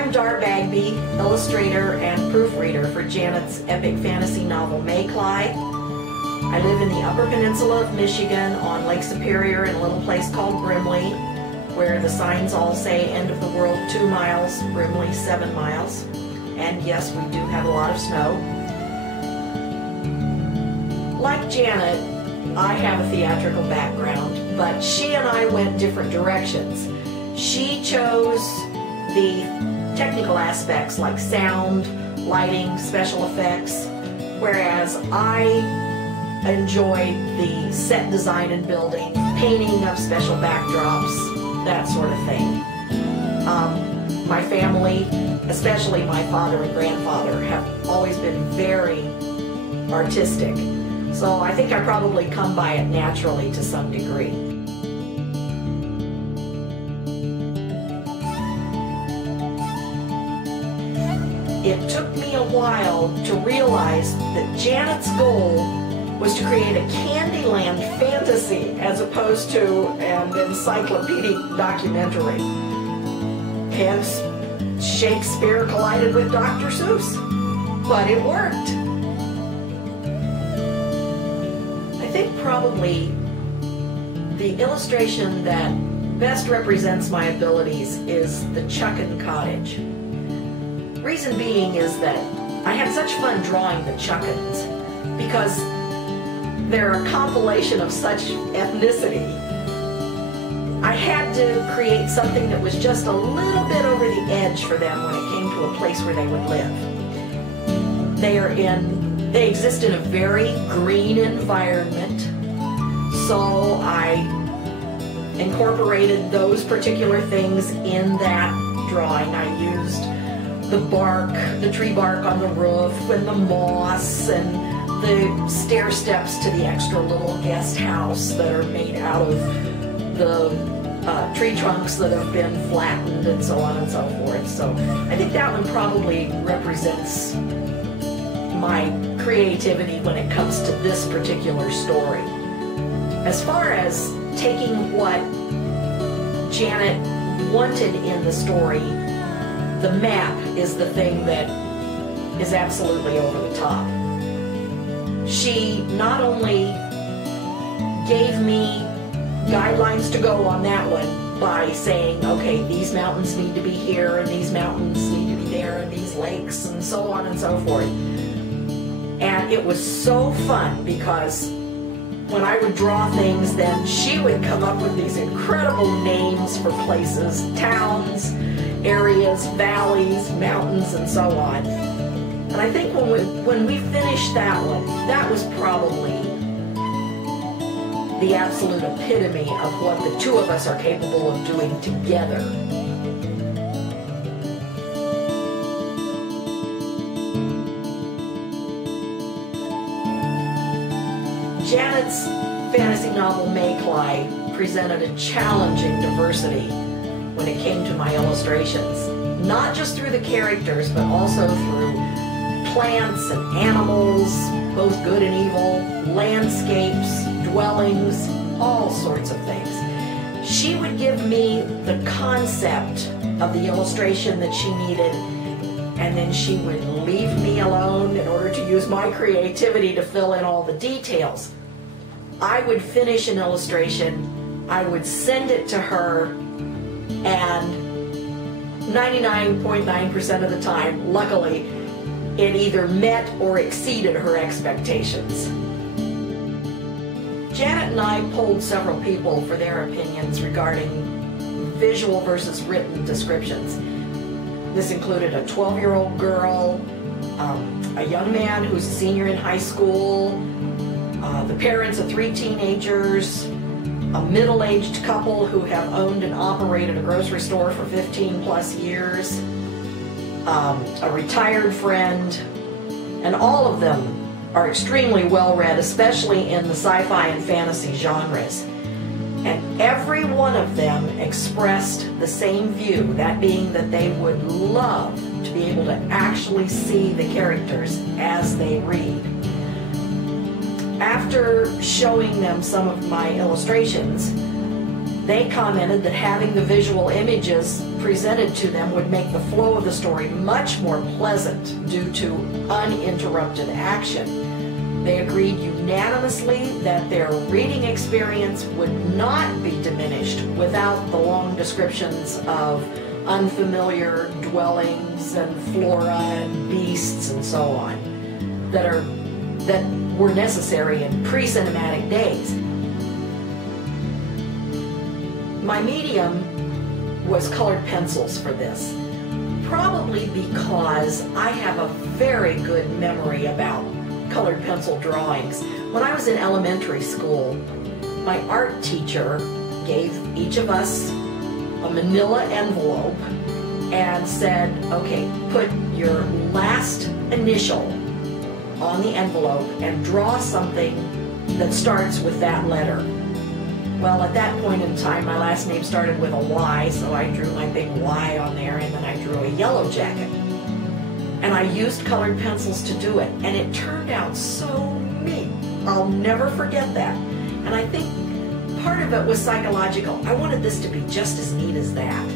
I'm Dar Bagby, illustrator and proofreader for Janet's epic fantasy novel Maycly. I live in the Upper Peninsula of Michigan on Lake Superior in a little place called Brimley, where the signs all say end of the world 2 miles, Brimley 7 miles. And yes, we do have a lot of snow. Like Janet, I have a theatrical background, but she and I went different directions. She chose the technical aspects like sound, lighting, special effects, whereas I enjoyed the set design and building, painting of special backdrops, that sort of thing. My family, especially my father and grandfather, have always been very artistic, so I think I probably come by it naturally to some degree. It took me a while to realize that Janet's goal was to create a Candyland fantasy as opposed to an encyclopedic documentary. Hence, Shakespeare collided with Dr. Seuss. But it worked. I think probably the illustration that best represents my abilities is the Chuckin' Cottage. Reason being is that I had such fun drawing the Chuckins because they're a compilation of such ethnicity. I had to create something that was just a little bit over the edge for them when it came to a place where they would live. They exist in a very green environment, so I incorporated those particular things in that drawing. I used the bark, the tree bark on the roof, and the moss, and the stair steps to the extra little guest house that are made out of the tree trunks that have been flattened, and so on and so forth. So I think that one probably represents my creativity when it comes to this particular story. As far as taking what Janet wanted in the story, the map is the thing that is absolutely over the top. She not only gave me guidelines to go on that one by saying, okay, these mountains need to be here, and these mountains need to be there, and these lakes, and so on and so forth. And it was so fun because when I would draw things, then she would come up with these incredible names for places, towns, areas, valleys, mountains, and so on. And I think when we finished that one, that was probably the absolute epitome of what the two of us are capable of doing together. Janet's fantasy novel Maycly presented a challenging diversity when it came to my illustrations, not just through the characters, but also through plants and animals, both good and evil, landscapes, dwellings, all sorts of things. She would give me the concept of the illustration that she needed, and then she would leave me alone in order to use my creativity to fill in all the details. I would finish an illustration, I would send it to her, and 99.9% of the time, luckily, it either met or exceeded her expectations. Janet and I polled several people for their opinions regarding visual versus written descriptions. This included a 12-year-old girl, a young man who's a senior in high school, the parents of 3 teenagers, a middle-aged couple who have owned and operated a grocery store for 15 plus years, a retired friend, and all of them are extremely well-read, especially in the sci-fi and fantasy genres. And every one of them expressed the same view, that being that they would love to be able to actually see the characters as they read. After showing them some of my illustrations, they commented that having the visual images presented to them would make the flow of the story much more pleasant due to uninterrupted action. They agreed unanimously that their reading experience would not be diminished without the long descriptions of unfamiliar dwellings and flora and beasts and so on that were necessary in pre-cinematic days. My medium was colored pencils for this, probably because I have a very good memory about colored pencil drawings. When I was in elementary school, my art teacher gave each of us a manila envelope and said, okay, put your last initial on the envelope and draw something that starts with that letter. Well, at that point in time, my last name started with a Y, so I drew my big Y on there, and then I drew a yellow jacket. And I used colored pencils to do it, and it turned out so neat. I'll never forget that. And I think part of it was psychological. I wanted this to be just as neat as that.